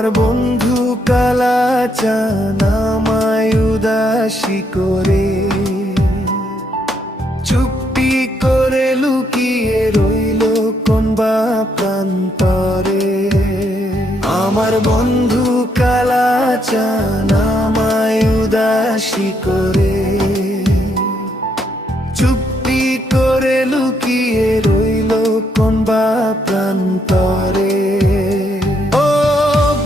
আমার বন্ধু কালাচান আমায় উদাসী করে, চুপটি করে লুকিয়ে রইল কোন বা প্রান্তরে। আমার বন্ধু কালাচান আমায় উদাসী করে, চুপটি করে লুকিয়ে রইল কোন বা প্রান্তরে। ও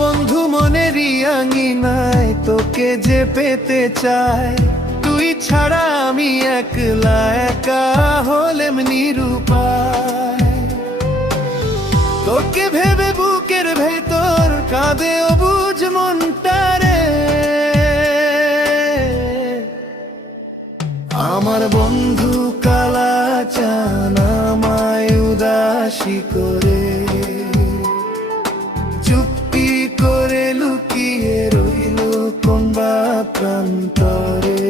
বন্ধু মনেরই আঙিনায় তোকে যে পেতে চাই, তুই ছাড়া আমি একলা একা হলেম নিরুপায়। তোকে ভেবে বুকের ভেতর কাঁদে অবুঝ মনটারে। আমার বন্ধু কালাচান আমায় উদাসী করে, চুপটি করে লুকিয়ে রইল কোন বা প্রান্তরে।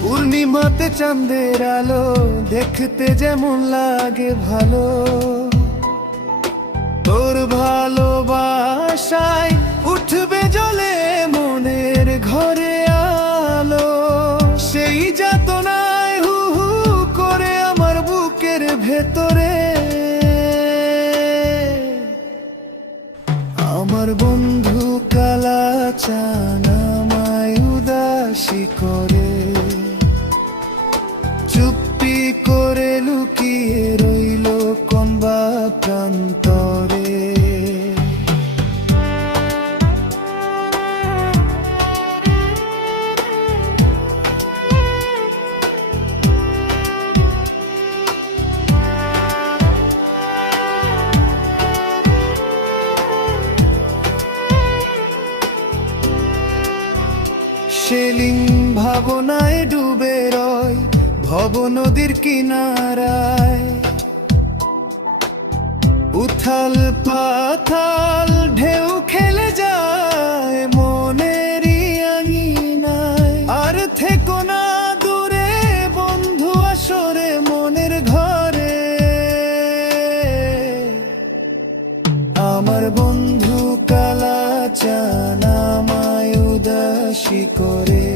পূর্ণিমাতে চাঁদের আলো দেখতে যেমন লাগে ভালো, তোর ভালোবাসায় উঠবে জ্বলে মনের ঘরে আলো। সেই যাতনায় হু হু করে আমার বুকের ভেতরে। আমার বন্ধু কালাচান আমায় উদাসী করে, চুপটি করে লুকিয়ে রইল কোন বা প্রান্তরে। সেলিং ভাবনায় ডুবে রয় ভব নদীর কিনারায়, উথাল পাথাল ঢেউ খেলে যায় মনেরই আঙিনায়। আর থেকো না দূরে বন্ধু আসরে মনের ঘরে। আমার বন্ধু কালাচান আমায় উদাসী করে,